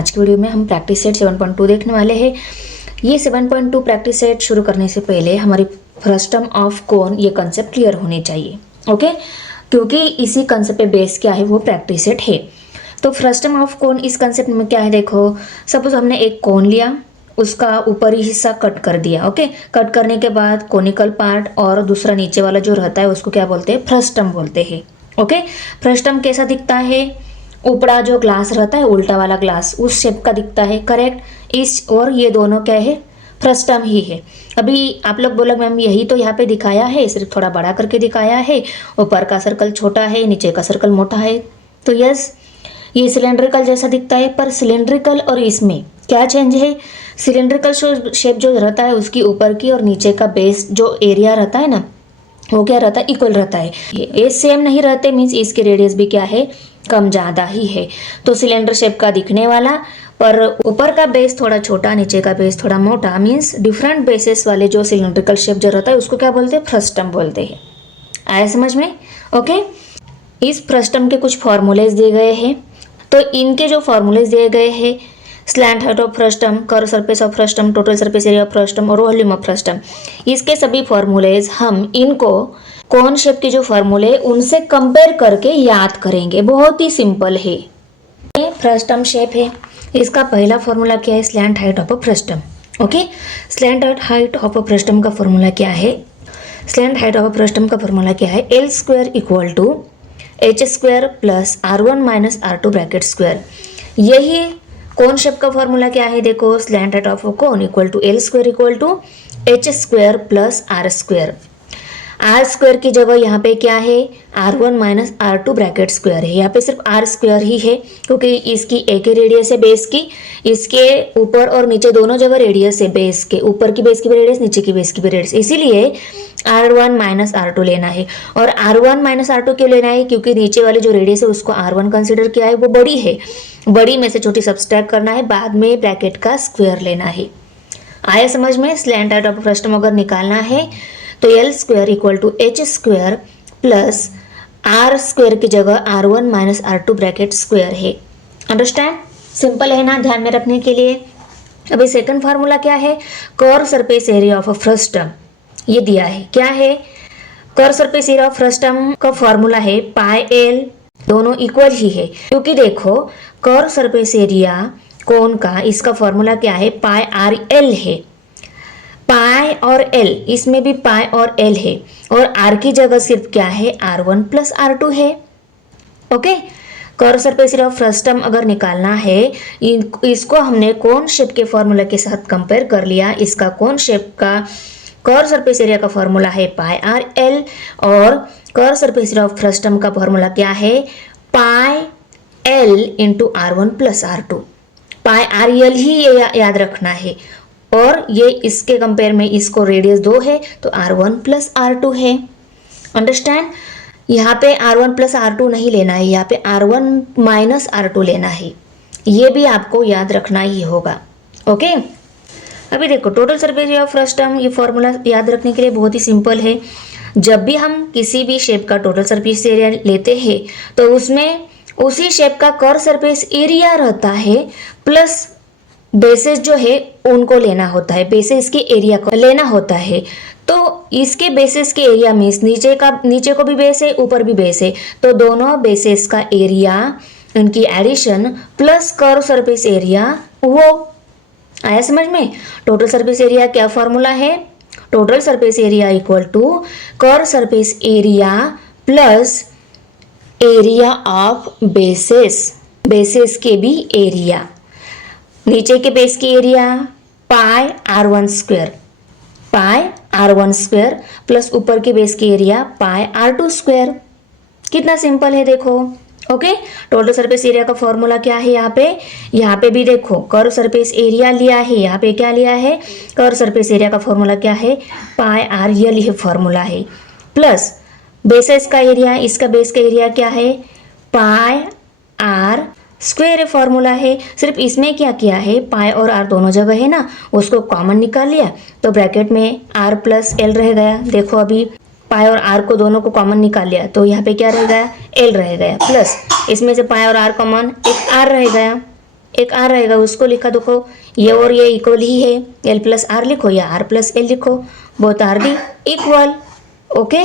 आज की वीडियो में हम प्रैक्टिस सेट 7.2 देखने वाले हैं। ये 7.2 प्रैक्टिस सेट शुरू करने से पहले हमारी फ्रस्टम ऑफ कोन ये कंसेप्ट क्लियर होनी चाहिए, ओके, क्योंकि इसी कंसेप्ट पे बेस क्या है वो प्रैक्टिस सेट है। तो फ्रस्टम ऑफ कोन इस कंसेप्ट में क्या है, देखो सपोज हमने एक कोन लिया, उसका ऊपरी हिस्सा कट कर दिया, ओके, कट करने के बाद कोनिकल पार्ट और दूसरा नीचे वाला जो रहता है उसको क्या बोलते हैं, फ्रस्टम बोलते हैं, ओके। फ्रस्टम कैसा दिखता है, ऊपरा जो ग्लास रहता है उल्टा वाला ग्लास उस शेप का दिखता है, करेक्ट। इस और ये दोनों क्या है, फ्रस्टम ही है। अभी आप लोग बोलोगे मैम यही तो यहाँ पे दिखाया है, सिर्फ थोड़ा बड़ा करके दिखाया है, ऊपर का सर्कल छोटा है नीचे का सर्कल मोटा है। तो यस, ये सिलेंड्रिकल जैसा दिखता है, पर सिलेंड्रिकल और इसमें क्या चेंज है, सिलेंड्रिकल शेप जो रहता है उसकी ऊपर की और नीचे का बेस जो एरिया रहता है ना वो क्या रहता है, इक्वल रहता है। ये सेम नहीं रहते, मीन्स इसकी रेडियस भी क्या है, कम ज़्यादा ही है। तो सिलेंडर शेप का दिखने वाला पर ऊपर का बेस थोड़ा छोटा नीचे का बेस थोड़ा मोटा, मीन्स डिफरेंट बेसिस वाले जो सिलेंड्रिकल शेप जो रहता है उसको क्या बोलते हैं, फ्रस्टम बोलते हैं। आया समझ में, ओके। इस फ्रस्टम के कुछ फॉर्मूलेज दिए गए हैं, तो इनके जो फॉर्मूलेज दिए गए हैं, slant height of frustum, curve surface of frustum, total surface area of frustum और वॉल्यूम ऑफ फ्रस्टम, इसके सभी फॉर्मूलेज हम इनको कोन शेप के जो फॉर्मूले उनसे कंपेयर करके याद करेंगे। बहुत ही सिंपल है। ये फ्रस्टम शेप है, इसका पहला फॉर्मूला क्या है, slant height of a frustum, okay. Slant height of a frustum का फॉर्मूला क्या है, slant height of a frustum का फॉर्मूला क्या है, L square equal to H square plus R1 minus R2 bracket square. यही cone shape का formula क्या है, देखो slant height of cone equal to L square equal to H square plus R square. R square की जगह यहाँ पे क्या है, R1 minus R2 bracket square है। यहाँ पे सिर्फ आर स्क्वायर ही है क्योंकि इसकी एक ही रेडियस है बेस की, इसके ऊपर और नीचे दोनों जगह रेडियस है बेस के, ऊपर की बेस की भी रेडियस नीचे की बेस की भी रेडियस, इसीलिए R1 माइनस R2 लेना है। और R1 माइनस R2 क्यों लेना है, क्योंकि नीचे वाली जो रेडियस है उसको R1 कंसिडर किया है, वो बड़ी है, बड़ी में से छोटी सब्सट्रैक्ट करना है, बाद में ब्रैकेट का स्क्वायर लेना है। आया समझ में। स्लैंट हाइट ऑफ फ्रस्टम अगर निकालना है तो L square equal to H square plus R square की जगह R1 minus R2 bracket square है। अंडरस्टैंड, सिंपल है ना, ध्यान में रखने के लिए। अभी सेकंड फार्मूला क्या है, curve surface area of a frustum, ये दिया है, क्या है, curve surface area of frustum का फॉर्मूला है पाई एल, दोनों इक्वल ही है क्योंकि देखो कर्व सरफेस एरिया कोन का इसका फॉर्मूला क्या है, पाई आर एल है। पाई और एल, इसमें भी पाई और एल है और आर की जगह सिर्फ क्या है, R1 प्लस R2 है, okay. Curve surface area of frustum अगर निकालना है, इसको हमने कोन शेप के फॉर्मूला के साथ कंपेयर कर लिया। इसका कोन शेप का कर्व सरफेस एरिया का फॉर्मूला है पाई आर एल और curve surface area of frustum का फॉर्मूला क्या है, pi L into R1 plus R2। पाई आर एल ही याद रखना है और ये इसके कंपेयर में इसको रेडियस 2 है तो R1 प्लस R2 है। अंडरस्टैंड, यहाँ पे R1 प्लस R2 नहीं लेना है, यहाँ पे R1 माइनस R2 लेना है, ये भी आपको याद रखना ही होगा, ओके। अभी देखो total surface area of frustum, ये फॉर्मूला याद रखने के लिए बहुत ही सिंपल है। जब भी हम किसी भी शेप का टोटल सरफेस एरिया लेते हैं तो उसमें उसी शेप का कर्व सरफेस एरिया रहता है प्लस बेसिस जो है उनको लेना होता है, बेसिस के एरिया को लेना होता है। तो इसके बेसिस के एरिया मीन्स नीचे को भी बेस है ऊपर भी बेस है, तो दोनों बेसिस का एरिया उनकी addition plus curve surface area, वो आया समझ में। टोटल सरफेस एरिया क्या फॉर्मूला है, total surface area equal to curve surface area plus area of bases, bases के भी एरिया, नीचे के बेस की area pi R1 square, pi R1 square plus ऊपर के बेस की एरिया पाई R2 स्क्वायर। कितना सिंपल है देखो, ओके। टोटल सरफेस एरिया का फॉर्मूला क्या है, यहाँ पे भी देखो कर्व सरफेस एरिया लिया है, यहाँ पे क्या लिया है, कर्व सरफेस एरिया का फॉर्मूला क्या है, पाई आर एल ये फॉर्मूला है, प्लस बेसिस का एरिया, इसका बेस का एरिया क्या है, पाई आर स्क्वायर फॉर्मूला है। सिर्फ इसमें क्या किया है, पाई और आर दोनों जगह है ना, उसको कॉमन निकाल लिया तो ब्रैकेट में आर प्लस एल रह गया। देखो अभी पाई और आर को दोनों को कॉमन निकाल लिया तो यहाँ पे क्या रह गया, एल रह गया, प्लस इसमें से पाई और आर कॉमन एक आर रह गया, एक आर रहेगा, उसको लिखा देखो, ये और ये इक्वल ही है, एल प्लस आर लिखो या आर प्लस एल लिखो, both are the equal. Okay,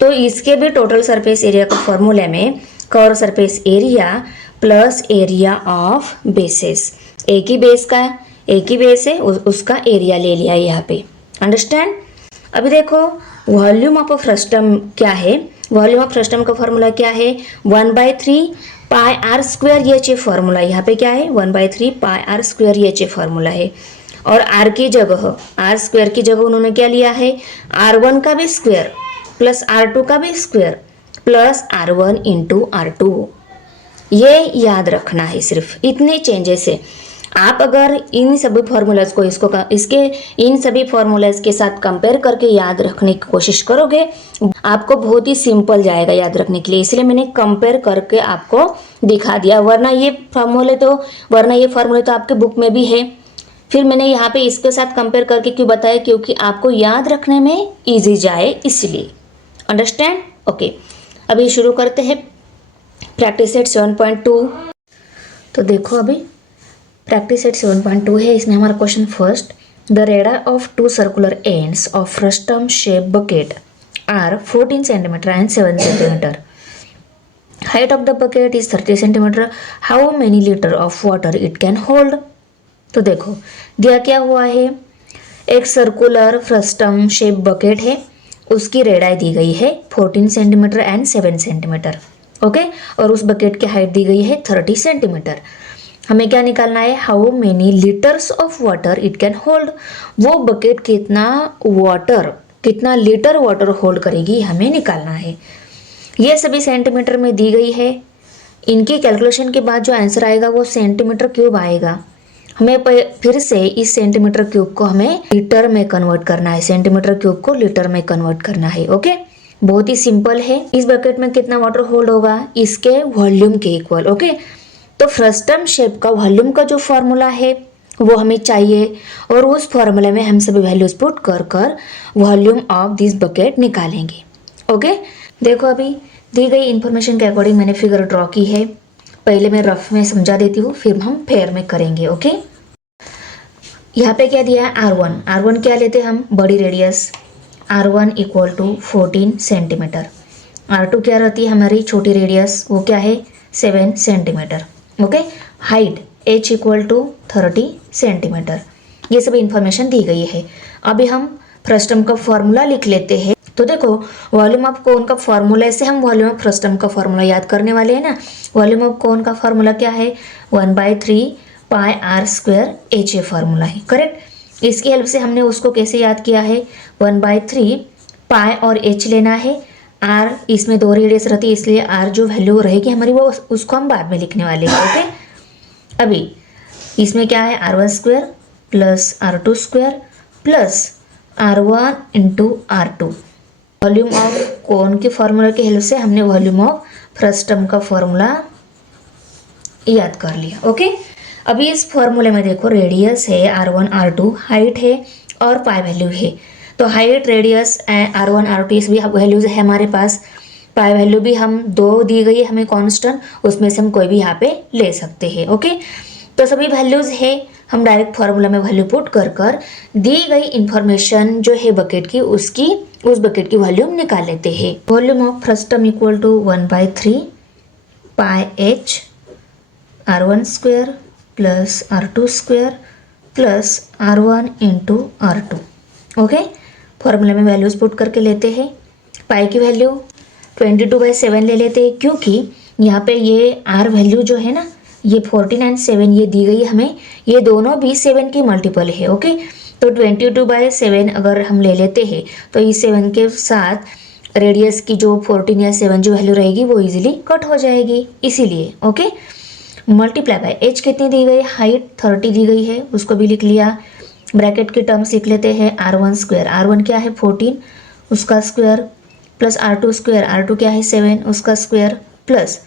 तो इसके भी टोटल सरफेस एरिया का फॉर्मूला में curve surface area plus area of bases, एक ही बेस का है, एक ही बेस है, उसका एरिया ले लिया यहाँ पे। अंडरस्टैंड। अभी देखो वॉल्यूम ऑफ फ्रस्टम क्या है, वॉल्यूम ऑफ फ्रस्टम का फॉर्मूला क्या है, 1/3 पाई आर स्क्वायर, ये चे फॉर्मूला यहाँ पे क्या है, 1/3 पाई आर स्क्वायर, ये चे फॉर्मूला है। और आर की जगह, आर स्क्वायर की जगह उन्होंने क्या लिया है, R1 का भी स्क्वायर प्लस R2 का भी square plus R1 into R2, ये याद रखना है। सिर्फ इतने चेंजेस है। आप अगर इन सभी फॉर्मूलाज को इसके इन सभी फॉर्मूलाज के साथ कंपेयर करके याद रखने की कोशिश करोगे, आपको बहुत ही सिंपल जाएगा याद रखने के लिए, इसलिए मैंने कंपेयर करके आपको दिखा दिया। वरना ये फॉर्मूले तो आपके बुक में भी है, फिर मैंने यहाँ पे इसके साथ कंपेयर करके क्यों बताया, क्योंकि आपको याद रखने में ईजी जाए इसलिए। अंडरस्टैंड। ओके, अभी शुरू करते हैं प्रैक्टिस सेट 7.2। तो देखो अभी प्रैक्टिस सेट 7.2 है, इसमें हमारा question first, the radius of two circular ends of frustum shape bucket are 14 centimetre and 7 centimetre, height of the bucket is 30 centimetre, how many litre of water it can hold. तो देखो दिया क्या हुआ है, एक सर्कुलर फ्रस्टम शेप बकेट है, उसकी radius दी गई है 14 सेंटीमीटर एंड 7 सेंटीमीटर। ओके, और उस बकेट की हाइट दी गई है 30 सेंटीमीटर। हमें क्या निकालना है, how many litres of water it can hold, वो बकेट कितना लीटर वाटर होल्ड करेगी, हमें निकालना है। ये सभी सेंटीमीटर में दी गई है, इनकी कैलकुलेशन के बाद जो आंसर आएगा वो सेंटीमीटर क्यूब आएगा। हमें फिर से इस सेंटीमीटर क्यूब को हमें लीटर में कन्वर्ट करना है, सेंटीमीटर क्यूब को लीटर में कन्वर्ट करना है। ओके, बहुत ही सिंपल है। इस बकेट में कितना वाटर होल्ड होगा, इसके वॉल्यूम के इक्वल। ओके, तो फ्रस्टम शेप का वॉल्यूम का जो फॉर्मूला है वो हमें चाहिए, और उस फॉर्मूले में हम सभी वैल्यूज पुट कर वॉल्यूम ऑफ दिस बकेट निकालेंगे। ओके, देखो अभी दी गई इंफॉर्मेशन के अकॉर्डिंग मैंने फिगर ड्रॉ की है, पहले मैं रफ में समझा देती हूँ, फिर हम फेयर में करेंगे। ओके, यहाँ पे क्या दिया है, R1 क्या लेते हैं हम, बड़ी radius, R1 equal to 14 centimetre, R2 क्या रहती है हमारी छोटी रेडियस, वो क्या है 7 centimetre. Okay, height H equal to 30 centimetre, ये सब इंफॉर्मेशन दी गई है। अभी हम फ्रस्टम का फॉर्मूला लिख लेते हैं। तो देखो वॉल्यूम ऑफ कोन का फॉर्मूला से हम वॉल्यूम ऑफ फ्रस्टम का फॉर्मूला याद करने वाले हैं ना। वॉल्यूम ऑफ कोन का फॉर्मूला क्या है, 1/3 पाई आर स्क्वायर H, फॉर्मूला है करेक्ट। इसकी हेल्प से हमने उसको कैसे याद किया है, 1/3 पाई और H लेना है, R इसमें 2 रेडियस रहती है, इसलिए R जो वैल्यू रहेगी हमारी वो उसको हम बाद में लिखने वाले हैं। ओके, अभी इसमें क्या है, R1 square plus R2 square plus R1 into R2। Volume of cone के फॉर्मूला की हेल्प से हमने वॉल्यूम ऑफ फ्रस्टम का फॉर्मूला याद कर लिया। ओके, अभी इस फॉर्मूले में देखो रेडियस है R1 R2, हाइट है और पाई वैल्यू है। तो हाइट, रेडियस, R1 R2 ये सभी वैल्यूज है हमारे पास। पाई वैल्यू भी हम 2 दी गई है हमें कांस्टेंट, उसमें से हम कोई भी यहाँ पे ले सकते हैं। ओके, तो सभी वैल्यूज है, हम डायरेक्ट फॉर्मूला में वैल्यू पुट कर दी गई इंफॉर्मेशन जो है बकेट की, उस बकेट की वॉल्यूम निकाल लेते हैं। Volume of frustum equal to 1/3 pi H R1 square plus R2 square plus R1 into R2। Okay, formula में वैल्यूज पुट करके लेते हैं। पाई की वैल्यू 22/7 ले लेते हैं, क्योंकि यहाँ पे ये R वैल्यू जो है ना, ये 14 एंड 7 ये दी गई हमें, ये दोनों भी 7 की मल्टीपल है। ओके, तो 22/7 अगर हम ले लेते हैं तो इस 7 के साथ रेडियस की जो 14 या 7 जो वैल्यू रहेगी वो इजीली कट हो जाएगी, इसीलिए। ओके, मल्टीप्लाई बाय H कितनी दी गई, हाइट 30 दी गई है, उसको भी लिख लिया। ब्रैकेट की टर्म्स लिख लेते हैं, R1 स्क्वायर, R1 क्या है 14 उसका square plus R2 square, R2 क्या है 7 उसका स्क्वायर प्लस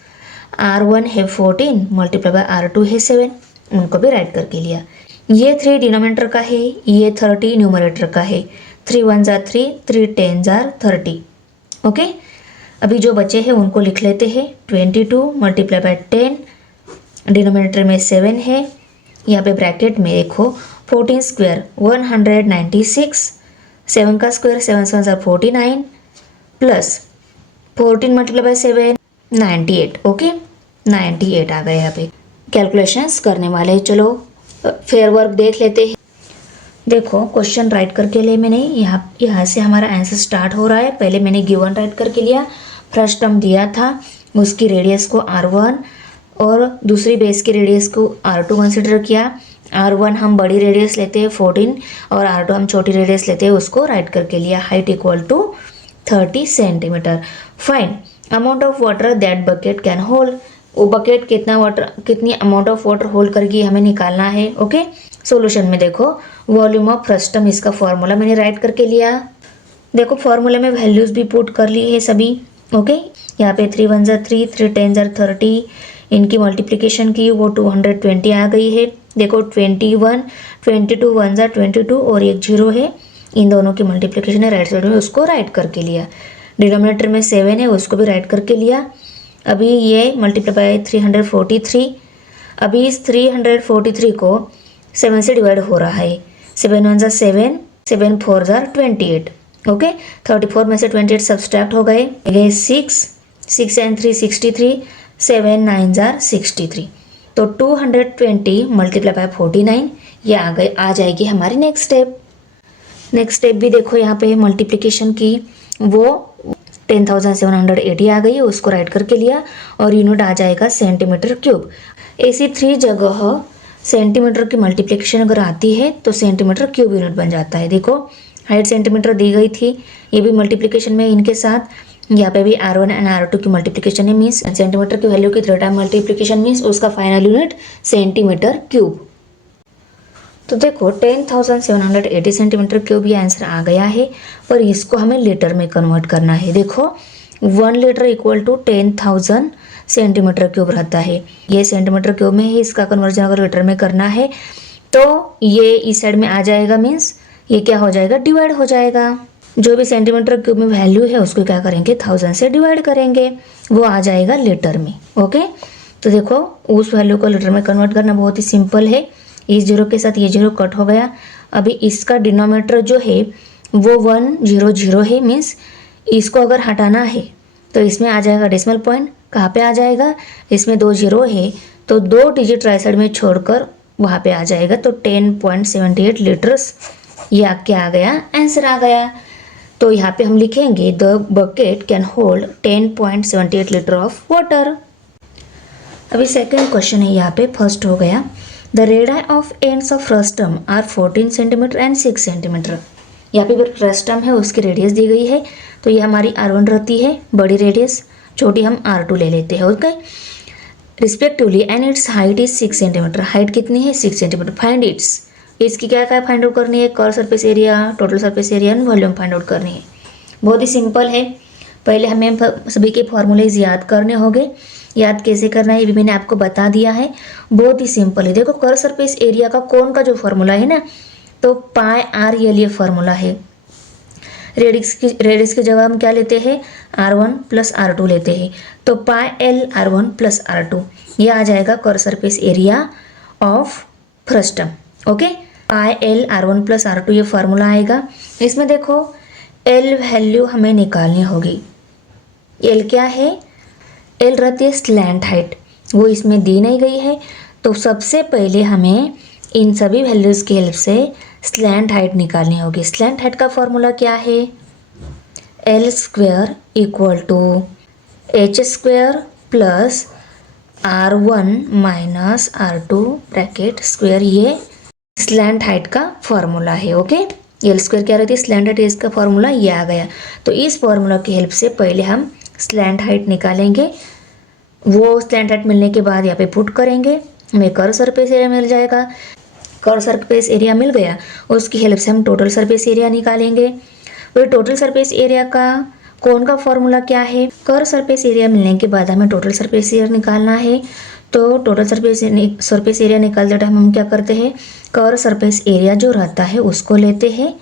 R1 है 14 मल्टीप्लाई बाय R2 है 7, उनको भी राइट करके लिया। ये 3 डिनोमिनेटर का है, ये 30 न्यूमरेटर का है, 3 1 जार 3, 3 10 जार 30। ओके, अभी जो बचे हैं उनको लिख लेते हैं, 22 मल्टीप्लाई बाय 10 डिनोमिनेटर में 7 है, यहाँ पे ब्रैकेट में देखो 14 स्क्वायर 196, 7 का स्क्वायर 7 7 ज़ा 49 प्लस 14 मल्टीप्लाई बाय 7 98। ओके 98 आ गए। यहाँ पे कैलकुलेशंस करने वाले हैं। चलो फेयर वर्क देख लेते हैं। देखो क्वेश्चन राइट करके लिए मैंने यहाँ से हमारा आंसर स्टार्ट हो रहा है। पहले मैंने गिवन राइट करके लिया, फर्स्ट टर्म दिया था उसकी रेडियस को R1 और दूसरी बेस की रेडियस को R2 कंसिडर किया। R1 हम बड़ी रेडियस लेते हैं 14 और R2 हम छोटी रेडियस लेते हैं, उसको राइट करके लिया। Height equal to 30 centimetre. Find amount of water that bucket can hold, वो बकेट कितनी अमाउंट ऑफ वाटर होल्ड करके हमें निकालना है। ओके सॉल्यूशन में देखो वॉल्यूम ऑफ फ्रस्टम, इसका फॉर्मूला मैंने राइट करके लिया। देखो फॉर्मूला में वैल्यूज भी पुट कर ली है सभी। ओके यहाँ पे 3 1 ज़ा 3, 3 10 ज़ा 30, इनकी मल्टीप्लिकेशन की वो 220 आ गई है। देखो 21 22 1 ज़ा 22 और एक 0 है, इन दोनों की मल्टीप्लिकेशन है राइट साइड में, उसको राइट करके लिया। डिनोमिनेटर में 7 है, उसको भी राइट करके लिया। अभी ये मल्टीप्लाई बाय 343, अभी इस 343 को 7 से डिवाइड हो रहा है। 7 1 ज़ा 7, 7 4 ज़ा 28। ओके 34 में से 28 सब्सट्रैक्ट हो गए 6, 6 एंड 3 63, 7 9 ज़ा 63। तो 220 मल्टीप्लाई बाय 49 ये आ जाएगी हमारी नेक्स्ट स्टेप। नेक्स्ट स्टेप भी देखो यहाँ पे मल्टीप्लिकेशन की वो 10,780 आ गई है, उसको राइट करके लिया और यूनिट आ जाएगा सेंटीमीटर क्यूब। ऐसी 3 जगह सेंटीमीटर की मल्टीप्लिकेशन अगर आती है तो सेंटीमीटर क्यूब यूनिट बन जाता है। देखो हाइट सेंटीमीटर दी गई थी, ये भी मल्टीप्लिकेशन में इनके साथ, यहाँ पे भी R1 एंड R2 की मल्टीप्लिकेशन है, मीन्स सेंटीमीटर की वैल्यू की 3 टाइम मल्टीप्लिकेशन मीन्स उसका फाइनल यूनिट सेंटीमीटर क्यूब। तो देखो 10,780 सेंटीमीटर क्यूब ये आंसर आ गया है, पर इसको हमें लीटर में कन्वर्ट करना है। देखो 1 litre equal to 10,000 centimetre cube रहता है, ये सेंटीमीटर क्यूब में ही इसका कन्वर्जन अगर लीटर में करना है तो ये इस साइड में आ जाएगा, मीन्स ये क्या हो जाएगा डिवाइड हो जाएगा। जो भी सेंटीमीटर क्यूब में वैल्यू है उसको क्या करेंगे 1000 से डिवाइड करेंगे, वो आ जाएगा लीटर में। ओके तो देखो उस वैल्यू को लीटर में कन्वर्ट करना बहुत ही सिंपल है। इस जीरो के साथ ये जीरो कट हो गया। अभी इसका डिनोमिनेटर जो है वो 100 है, मीन्स इसको अगर हटाना है तो इसमें आ जाएगा डेसिमल पॉइंट। कहाँ पे आ जाएगा, इसमें 2 जीरो है तो 2 डिजिट राइट साइड में छोड़कर वहाँ पे आ जाएगा। तो 10.78 लीटर्स ये क्या आ गया आंसर आ गया। तो यहाँ पे हम लिखेंगे the bucket can hold 10.78 litre of water. अभी सेकेंड क्वेश्चन है, यहाँ पे फर्स्ट हो गया the radii of ends of frustum are 14 centimetre and 6 centimetre. यहाँ पे फ्रस्टम है उसकी रेडियस दी गई है, तो ये हमारी R1 रहती है बड़ी रेडियस, छोटी हम R2 ले लेते हैं। Okay respectively and it's height is 6 centimetre. Height कितनी है 6 सेंटीमीटर। फाइंड इसकी क्या क्या फाइंड आउट करनी है, curve surface area, total surface area and volume find out करनी है। बहुत ही सिंपल है, पहले हमें सभी के फॉर्मूलेज याद करने होंगे। याद कैसे करना है ये भी मैंने आपको बता दिया है, बहुत ही सिंपल है। देखो कर्व सरफेस एरिया का कोण का जो फॉर्मूला है ना, तो पाई आर ये फॉर्मूला है। रेडियस की जगह हम क्या लेते हैं R1 प्लस R2 लेते हैं, तो पाई L R1 प्लस R2 ये आ जाएगा curve surface area of frustum. Okay pi L R1 plus R2 ये फार्मूला आएगा। इसमें देखो L वैल्यू हमें निकालनी होगी। L क्या है, L रहती है स्लैंट हाइट, वो इसमें दी नहीं गई है। तो सबसे पहले हमें इन सभी वैल्यूज़ की हेल्प से स्लैंट हाइट निकालनी होगी। स्लैंट हाइट का फॉर्मूला क्या है, L square equal to H square plus R1 minus R2 bracket square, ये स्लैंट हाइट का फॉर्मूला है। ओके L स्क्वेयर क्या रहती है स्लैंट हाइट, इसका फॉर्मूला ये आ गया। तो इस फॉर्मूला की हेल्प से पहले हम स्लैंट हाइट निकालेंगे, वो स्लैंट हाइट मिलने के बाद यहाँ पे पुट करेंगे, हमें कर्व सरफेस एरिया मिल जाएगा। कर्व सरफेस एरिया मिल गया, उसकी हेल्प से हम टोटल सरफेस एरिया निकालेंगे। तो टोटल सरफेस एरिया का कोण का फॉर्मूला क्या है, कर्व सरफेस एरिया मिलने के बाद हमें टोटल सरफेस एरिया निकालना है। तो टोटल सरफेस एरिया निकालते टाइम हम क्या करते हैं, कर्व सरफेस एरिया जो रहता है उसको लेते हैं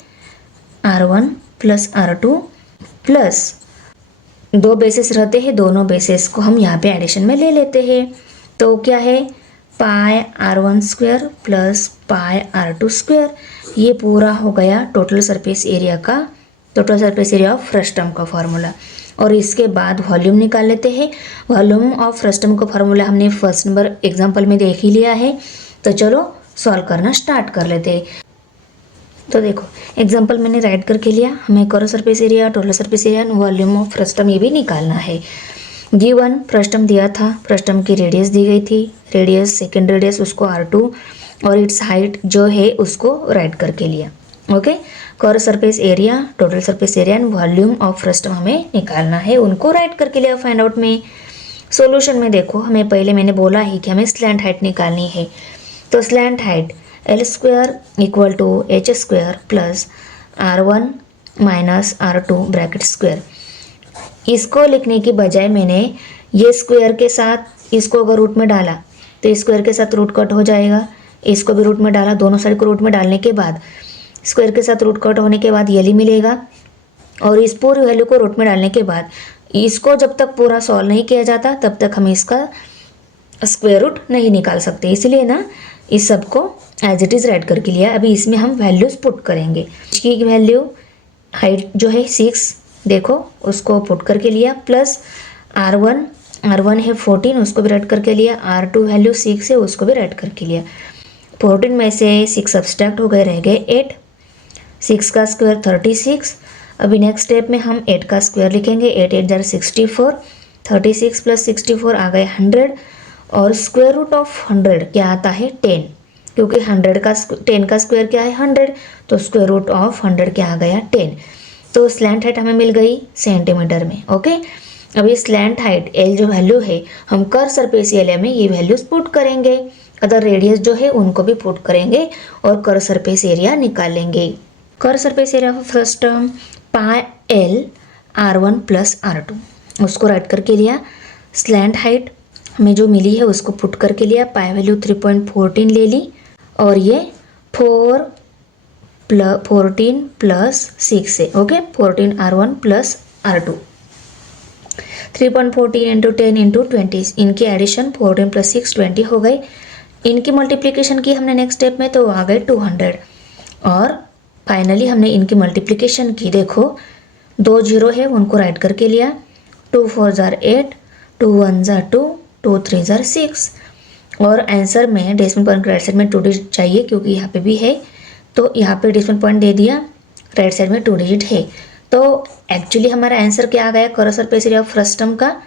R1 plus R2 plus 2 basis रहते हैं, दोनों बेसिस को हम यहाँ पे एडिशन में ले लेते हैं। तो क्या है पाई r1 square plus pi r2 square, ये पूरा हो गया टोटल सरफेस एरिया का, total surface area of frustum का फॉर्मूला। और इसके बाद वॉल्यूम निकाल लेते हैं। वॉल्यूम ऑफ फ्रस्टम का फॉर्मूला हमने फर्स्ट नंबर एग्जाम्पल में देख ही लिया है, तो चलो सॉल्व करना स्टार्ट कर लेते हैं। तो देखो एग्जाम्पल मैंने राइट करके लिया, हमें करो surface area, total surface area, volume of frustum ये भी निकालना है। गिवन फ्रस्टम दिया था, फ्रस्टम की रेडियस दी गई थी, रेडियस सेकेंड रेडियस उसको r2 और इट्स हाइट जो है उसको राइट करके लिया। Okay, curve surface area, total surface area and volume of frustum हमें निकालना है, उनको राइट करके लिया फाइंड आउट में। सॉल्यूशन में देखो हमें पहले मैंने बोला ही कि हमें स्लैंट हाइट निकालनी है, तो slant height L square equal to H square plus r1 minus r2 bracket square. इसको लिखने की बजाय मैंने ये स्क्वायर के साथ इसको अगर रूट में डाला तो स्क्वायर के साथ रूट कट हो जाएगा, इसको भी रूट में डाला, दोनों साइड को रूट में डालने के बाद स्क्वायर के साथ रूट कट होने के बाद ये मिलेगा, और इस पूरी वैल्यू को रूट में डालने के बाद इसको जब तक पूरा सॉल्व नहीं किया जाता तब तक हम इसका स्क्वायर रूट नहीं निकाल सकते, इसलिए ना इस सब को एज इट इज़ राइट करके लिया। अभी इसमें हम वैल्यूज पुट करेंगे। इसकी वैल्यू हाइट जो है 6, देखो उसको पुट करके लिया, प्लस r1 है 14, उसको भी राइट करके लिया, r2 वैल्यू 6 है उसको भी राइट करके लिया। 14 में से 6 सब्सट्रैक्ट हो गए, रह गए 8, 6 का स्क्वायर 36। अभी नेक्स्ट स्टेप में हम 8 का स्क्वायर लिखेंगे, 8 8 जार 64, 36 प्लस 64 आ गए 100, और स्क्वायर रूट ऑफ 100 क्या आता है 10, क्योंकि 10 का स्क्वायर क्या है 100, तो स्क्वायर रूट ऑफ 100 क्या आ गया 10। तो स्लैंट हाइट हमें मिल गई सेंटीमीटर में। ओके, अभी स्लैंट हाइट एल जो वैल्यू है हम कर्व सरफेस एरिया में ये वैल्यूज पुट करेंगे, अदर रेडियस जो है उनको भी पुट करेंगे और कर्व सरफेस एरिया निकालेंगे। Curve surface area of first term pi L r1 plus r2, उसको राइट करके लिया। स्लैंट हाइट हमें जो मिली है उसको पुट करके लिया, पाई वैल्यू 3.14 ले ली, और ये 14 प्लस 6 है। Okay, 14 r1 plus r2, 3.14 into 10 into 20, इनकी एडिशन 14 प्लस 6 20 हो गई। इनकी मल्टीप्लिकेशन की हमने नेक्स्ट स्टेप में, तो आ गए 200, और फाइनली हमने इनकी मल्टीप्लिकेशन की, देखो 2 0 है उनको राइट करके लिया, 2 4 जार 8, 2 1 जार 2, 2 3 जार 6, और आंसर में डेसिमल पॉइंट राइट साइड में 2 डिजिट चाहिए क्योंकि यहाँ पे भी है, तो यहाँ पे डेसिमल पॉइंट दे दिया, राइट साइड में 2 डिजिट है। तो एक्चुअली हमारा आंसर क्या आ गया curve surface area of frustum का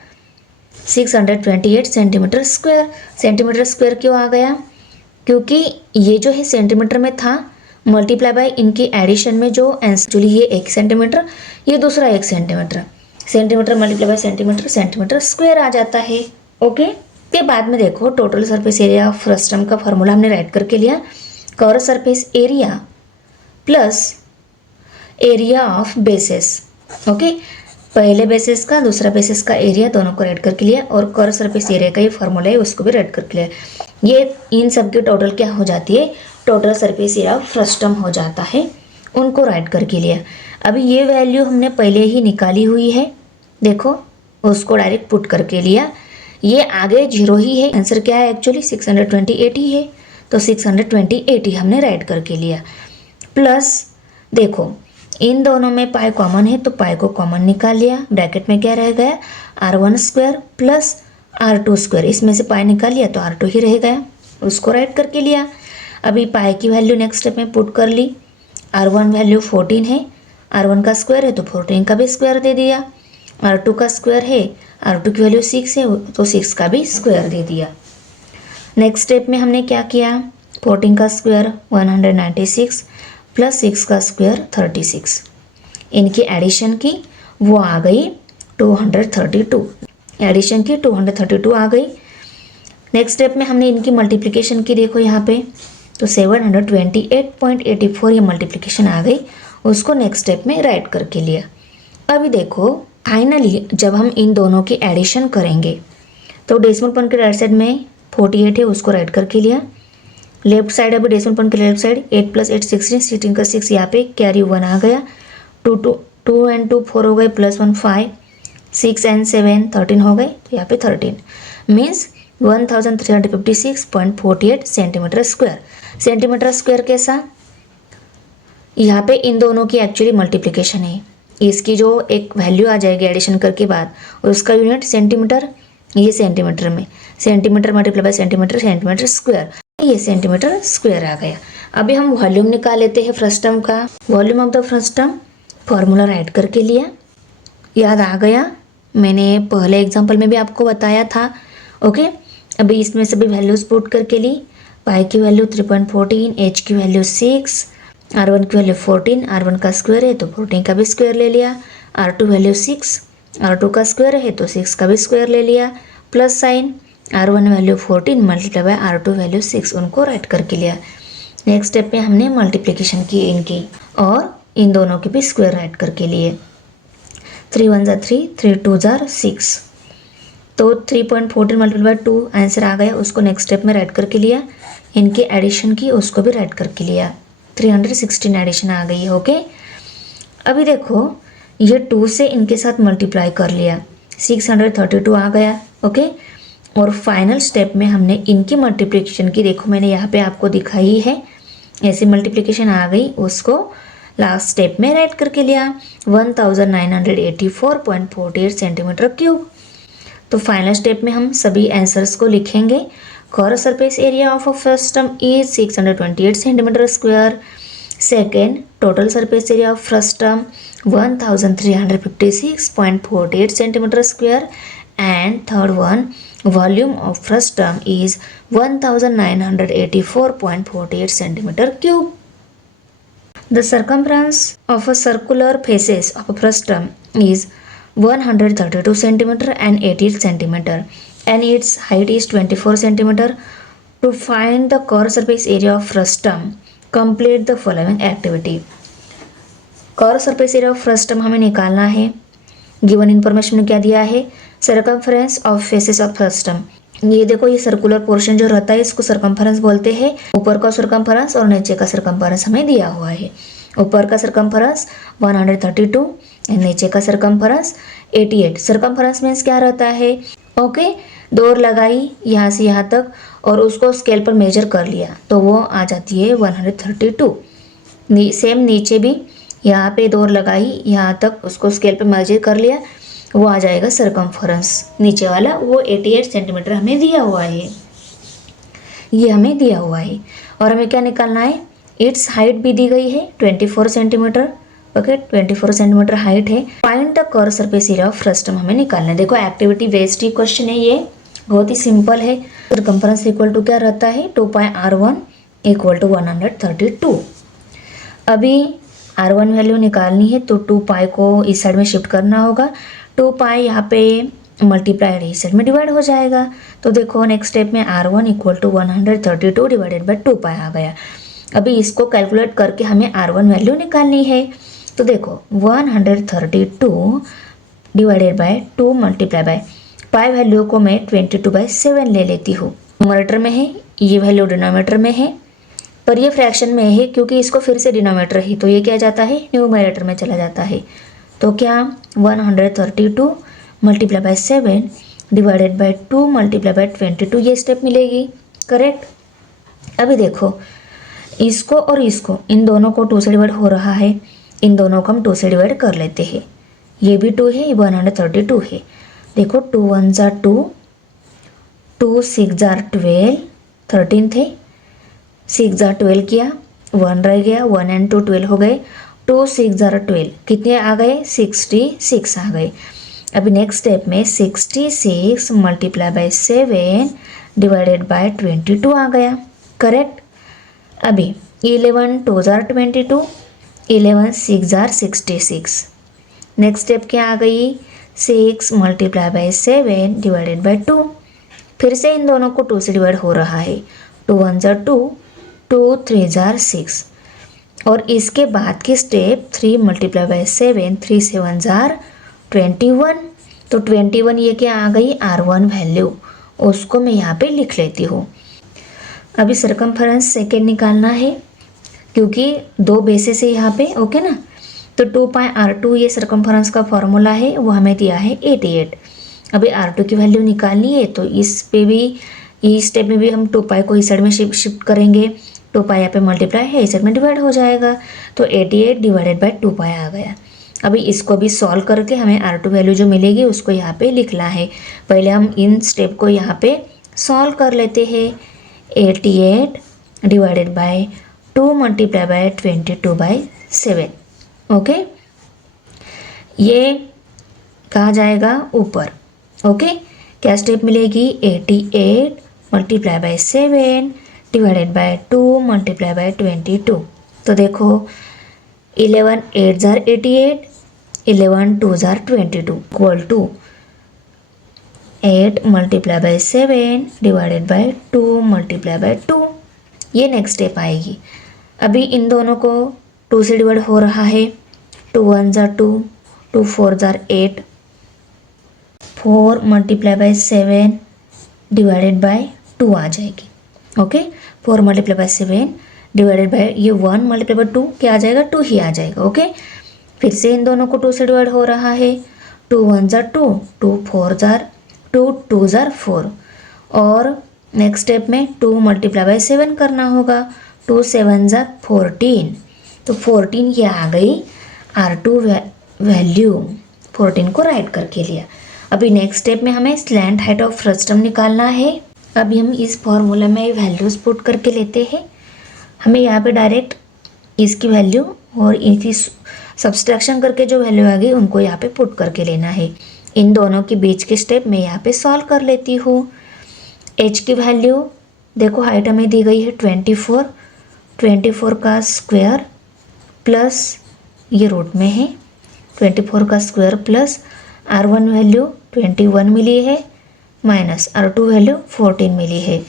628 सेंटीमीटर स्क्वायर। सेंटीमीटर स्क्वायर क्यों आ गया, क्योंकि ये जो है सेंटीमीटर में था, मल्टीप्लाई बाय इनकी एडिशन में जो एक्चुअली ये 1 सेंटीमीटर, ये दूसरा 1 centimetre, centimetre multiply by centimetre, centimetre square आ जाता है। ओके, के बाद में देखो total surface area of frustum का फॉर्मूला हमने राइट करके लिया, curve surface area plus area of bases. Okay, पहले बेसिस का दूसरा बेसिस का एरिया दोनों को राइट करके लिया, और कर्व सरफेस एरिया का ये फॉर्मूला है उसको भी राइट करके लिया। ये इन सब की टोटल क्या हो जाती है, total surface area of frustum हो जाता है, उनको राइट करके लिया। अभी ये वैल्यू हमने पहले ही निकाली हुई है, देखो उसको डायरेक्ट पुट करके लिया, ये आगे 0 ही है, आंसर क्या है एक्चुअली 628 ही है, तो 628 ही हमने राइट करके लिया। प्लस देखो इन दोनों में पाई कॉमन है तो पाई को कॉमन निकाल लिया, ब्रैकेट में क्या रह गया r1 square plus r2 square, इसमें से पाई निकाल लिया तो r2 ही रह गया, उसको राइट करके लिया। अभी पाई की वैल्यू नेक्स्ट स्टेप में पुट कर ली, r1 वैल्यू 14 है, r1 का स्क्वायर है तो 14 का भी स्क्वायर दे दिया, r2 का स्क्वायर है, r2 की वैल्यू 6 है तो 6 का भी स्क्वायर दे दिया। नेक्स्ट स्टेप में हमने क्या किया, 14 का स्क्वायर 196 प्लस 6 का स्क्वायर 36, इनकी एडिशन की वो आ गई 232, एडिशन की 232 आ गई। नेक्स्ट स्टेप में हमने इनकी मल्टीप्लिकेशन की, देखो यहाँ पे तो 728.84 ये मल्टीप्लिकेशन आ गई, उसको नेक्स्ट स्टेप में राइट करके लिया। अभी देखो फाइनली जब हम इन दोनों की एडिशन करेंगे तो डेसिमल पॉइंट के राइट साइड में 48 है उसको राइट करके लिया, लेफ्ट साइड अभी डेसिमल पॉइंट के लेफ्ट साइड 8 प्लस 8 16, 16 का 6 यहाँ पे कैरी 1 आ गया, 2 एंड 2 4 हो गए, प्लस 1 5, 6 एंड 7 13 हो गए, तो यहाँ पे 13 means 1356.48 centimetre square. Centimetre square कैसा, यहाँ पे इन दोनों की एक्चुअली मल्टीप्लिकेशन है, इसकी जो एक वैल्यू आ जाएगी एडिशन करके बाद, और उसका यूनिट सेंटीमीटर, ये सेंटीमीटर में, centimetre multiply by centimetre, centimetre square, ये सेंटीमीटर स्क्वायर आ गया। अभी हम वॉल्यूम निकाल लेते हैं फ्रस्टम का। Volume of the frustum formula right करके लिया, याद आ गया, मैंने पहले एग्जाम्पल में भी आपको बताया था। ओके, अभी इसमें सभी वैल्यूज पुट करके ली। पाई की वैल्यू 3.14, एच की वैल्यू 6, R1 की वैल्यू 14, R1 का स्क्वायर है तो 14 का भी स्क्वायर ले लिया, R2 वैल्यू 6, R2 का स्क्वायर है तो 6 का भी स्क्वायर ले लिया, plus sign, R1 value 14 multiply by R2 value 6, उनको राइट करके लिया। नेक्स्ट स्टेप में हमने मल्टीप्लिकेशन की इनकी, और इन दोनों की भी स्क्वायर राइट करके लिए। 3 1 3, 3 2 6, तो 3.14 मल्टीप्लाई बाय 2 आंसर आ गया, उसको नेक्स्ट स्टेप में राइट करके लिया। इनकी एडिशन की, उसको भी राइट करके लिया, 316 एडिशन आ गई। ओके, अभी देखो ये 2 से इनके साथ मल्टीप्लाई कर लिया, 632 आ गया। ओके, और फाइनल स्टेप में हमने इनकी मल्टीप्लिकेशन की, देखो मैंने यहाँ पे आपको दिखाई है, ऐसी मल्टीप्लिकेशन आ गई, उसको लास्ट स्टेप में राइट करके लिया, 1984.48 सेंटीमीटर क्यूब। तो फाइनल स्टेप में हम सभी आंसर्स को लिखेंगे। Core surface area of a frustum is 628 centimeter square. Second, total surface area of frustum 1356.48 centimeter square. And third one, volume of frustum is 1984.48 centimeter cube. The circumference of a circular faces of a frustum is 132 centimeter and 88 centimeter. And its height is 24 centimeter. To find the core surface area of frustum, complete the following activity. core surface area of frustum हमें निकालना है। Given information में क्या दिया है, circumference of faces of frustum. ये देखो, ये सर्कुलर पोर्शन जो रहता है इसको सर्कमफ्रेंस बोलते हैं। ऊपर का सर्कमफ्रेंस और नीचे का सर्कमफ्रेंस हमें दिया हुआ है। ऊपर का सर्कमफ्रेंस 132 एंड नीचे का सर्कमफ्रेंस 88। सर्कमफ्रेंस मीन्स क्या रहता है, ओके, डोर लगाई यहाँ से यहाँ तक और उसको स्केल पर मेजर कर लिया तो वो आ जाती है 132। सेम नीचे भी यहाँ पे डोर लगाई, यहाँ तक उसको स्केल पर मेजर कर लिया, वो आ जाएगा सर्कमफ्रेंस नीचे वाला, वो 88 सेंटीमीटर हमें दिया हुआ है, ये हमें दिया हुआ है। और हमें क्या निकालना है, इट्स हाइट भी दी गई है 24 सेंटीमीटर। ओके, 24 सेंटीमीटर हाइट है। Find the core surface area of frustum हमें निकालना है। देखो एक्टिविटी बेस्ड ही क्वेश्चन है, ये बहुत ही सिंपल है। सर्कमफ्रेंस इक्वल टू क्या रहता है, 2πr1 इक्वल टू 132। अभी r1 वैल्यू निकालनी है तो 2π को इस साइड में शिफ्ट करना होगा, 2π यहाँ पे मल्टीप्लाइड इस साइड में डिवाइड हो जाएगा। तो देखो नेक्स्ट स्टेप में r1 equal to 132 divided by 2π आ गया। अभी इसको कैलकुलेट करके हमें r1 वैल्यू निकालनी है। तो देखो 132 divided by 2 multiply by pi value को मैं 22/7 ले लेती हूँ। न्यूमरेटर में है, ये वैल्यू डिनोमिनेटर में है, पर ये फ्रैक्शन में है क्योंकि इसको फिर से डिनोमिनेटर है तो ये क्या जाता है, न्यूमरेटर में चला जाता है। तो क्या 132 multiply by 7 divided by 2 multiply by 22, ये स्टेप मिलेगी, करेक्ट। अभी देखो इसको और इसको, इन दोनों को 2 से डिवाइड हो रहा है, इन दोनों को हम 2 से डिवाइड कर लेते हैं। ये भी 2 है, ये 132 है। देखो 2 1 जार 2, 2 6 जार 12, 13 थे, 6 जार 12 किया, 1 रह गया, 1 एंड 2 12 हो गए, 2 6 जार 12 कितने आ गए, 66 आ गए। अभी नेक्स्ट स्टेप में 66 मल्टीप्लाई बाय 7 डिवाइडेड बाय 22 आ गया, करेक्ट। अभी 11 2 जार 22, 11 6 जार 66। नेक्स्ट स्टेप क्या आ गई, 6 मल्टीप्लाई बाय 7 डिवाइडेड बाय 2। फिर से इन दोनों को 2 से डिवाइड हो रहा है, 2 1 जार 2, 2 3 जार 6। और इसके बाद की स्टेप 3 मल्टीप्लाई बाय 7, 3 7 जार 21। तो 21 ये क्या आ गई, R1 वैल्यू, उसको मैं यहाँ पे लिख लेती हूँ। अभी सर्कमफरेंस सेकेंड निकालना है क्योंकि 2 बेसिस है यहाँ पे, ओके ना। तो 2πr2 ये सर्कमफरेंस का फॉर्मूला है, वो हमें दिया है 88। अभी R2 की वैल्यू निकालनी है तो इस पे भी, इस स्टेप में भी हम 2 पाई को इस साइड में शिफ्ट करेंगे। 2 पाई यहाँ पे मल्टीप्लाई है, इस साइड में डिवाइड हो जाएगा, तो 88 डिवाइडेड बाई 2 पाई आ गया। अभी इसको भी सॉल्व करके हमें R2 वैल्यू जो मिलेगी उसको यहाँ पे लिखना है। पहले हम इन स्टेप को यहाँ पे सॉल्व कर लेते हैं। 88 divided by 2 multiply by 22/7। Okay, ये कहाँ जाएगा? ऊपर। ओके, क्या स्टेप मिलेगी? 88 multiply by 7 divided by 2 multiply by 22। तो देखो 11 8 जार 88, 11 2 जार 22 equal to 8 multiply by 7 divided by 2 multiply by 2। ये नेक्स्ट स्टेप आएगी। अभी इन दोनों को 2 से डिवाइड हो रहा है। 2 1 jar 2, 2 4 jar 8, 4 multiply by 7 divided by 2 आ जाएगी। Okay, 4 multiply by 7 divided bye ये 1 मल्टीप्लाई बाय 2 क्या आ जाएगा? 2 ही आ जाएगा। ओके, फिर से इन दोनों को 2 से डिवाइड हो रहा है। 2 1 जार 2, 2 4 जार 2, 2 जार 4, और नेक्स्ट स्टेप में 2 मल्टीप्लाई बाय 7 करना होगा। 2 7 जार 14, तो 14 ये आ गई R2 वैल्यू। 14 को राइट करके लिया। अभी नेक्स्ट स्टेप में हमें स्लैंट हाइट ऑफ फ्रस्टम निकालना है। अभी हम इस फॉर्मूला में वैल्यूज पुट करके लेते हैं। हमें यहाँ पे डायरेक्ट इसकी वैल्यू और इनकी सब्सट्रैक्शन करके जो वैल्यू आ गई उनको यहाँ पे पुट करके लेना है। इन दोनों के बीच के स्टेप मैं यहाँ पे सॉल्व कर लेती हूँ। h की वैल्यू देखो, हाइट हमें दी गई है 24, 24 का स्क्वायर प्लस ये रूट में है 24 का स्क्वायर प्लस R1 वैल्यू 21 मिली है माइनस R2 वैल्यू 14 मिली है।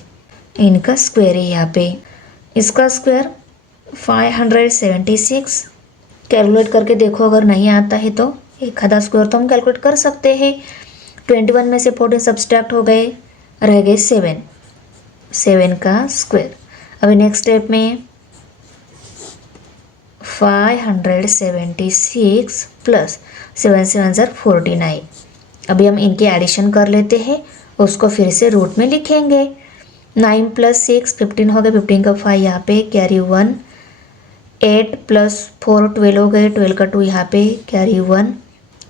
इनका स्क्वायर है यहाँ पे। इसका स्क्वायर 576। कैलकुलेट करके देखो, अगर नहीं आता है तो एक आधा स्क्वायर तो हम कैलकुलेट कर सकते हैं। 21 में से 14 सब्सट्रैक्ट हो गए, रह गए 7 का स्क्वायर। अभी नेक्स्ट स्टेप में 576 प्लस 7 7 जार 49। अभी हम इनके एडिशन कर लेते हैं, उसको फिर से रूट में लिखेंगे। 9 प्लस 6 15 हो गए, 15 का 5 यहाँ पे कैरी 1, 8 प्लस 4 12 हो गए, 12 का 2 यहाँ पे carry 1,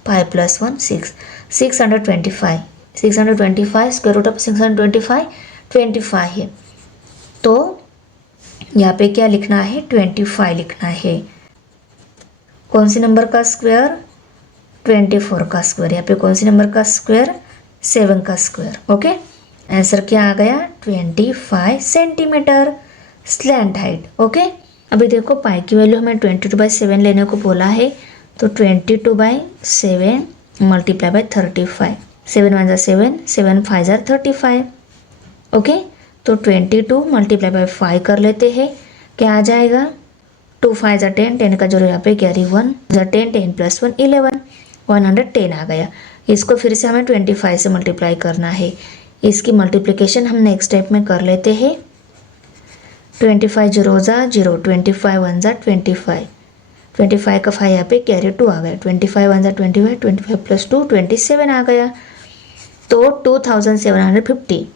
5 plus 1 6, 625। 625 square root of 625 25 है, तो यहाँ पे क्या लिखना है? 25 लिखना है। कौन सी नंबर का स्क्वायर? 24 का स्क्वायर। यहाँ पे कौन सी नंबर का स्क्वायर? 7 का स्क्वायर। ओके, आंसर क्या आ गया? 25 सेंटीमीटर स्लैंट हाइट। ओके, अभी देखो पाई की वैल्यू हमें 22/7 लेने को बोला है, तो 22/7 multiply by 35। 7 1 jar 7, 7 5 jar 35। Okay, तो 22 मल्टीप्लाई बाय 5 कर लेते हैं, क्या आ जाएगा? 2 5 जार 10, 10 का जो यहाँ पे कैरी 1 जार 10, 10 प्लस 1 11, 110 आ गया। इसको फिर से हमें 25 से मल्टीप्लाई करना है। इसकी मल्टीप्लिकेशन हम नेक्स्ट स्टेप में कर लेते हैं। 25 0 जार 0, 25 1 जार 25, 25 का 5 यहाँ पे कैरी 2 आ गया। 25 1 जार 25, 25 प्लस 2 27 आ गया, तो 2750।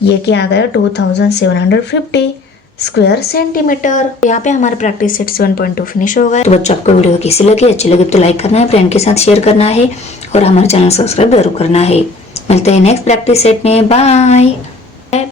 ये क्या आ गया? 2750 स्क्वायर सेंटीमीटर। यहाँ पे हमारा प्रैक्टिस सेट 7.2 फिनिश हो गया। तो बच्चों, आपको वीडियो कैसी लगी? अच्छी लगी तो लाइक करना है, फ्रेंड के साथ शेयर करना है और हमारे चैनल सब्सक्राइब जरूर करना है। मिलते हैं नेक्स्ट प्रैक्टिस सेट में। बाय।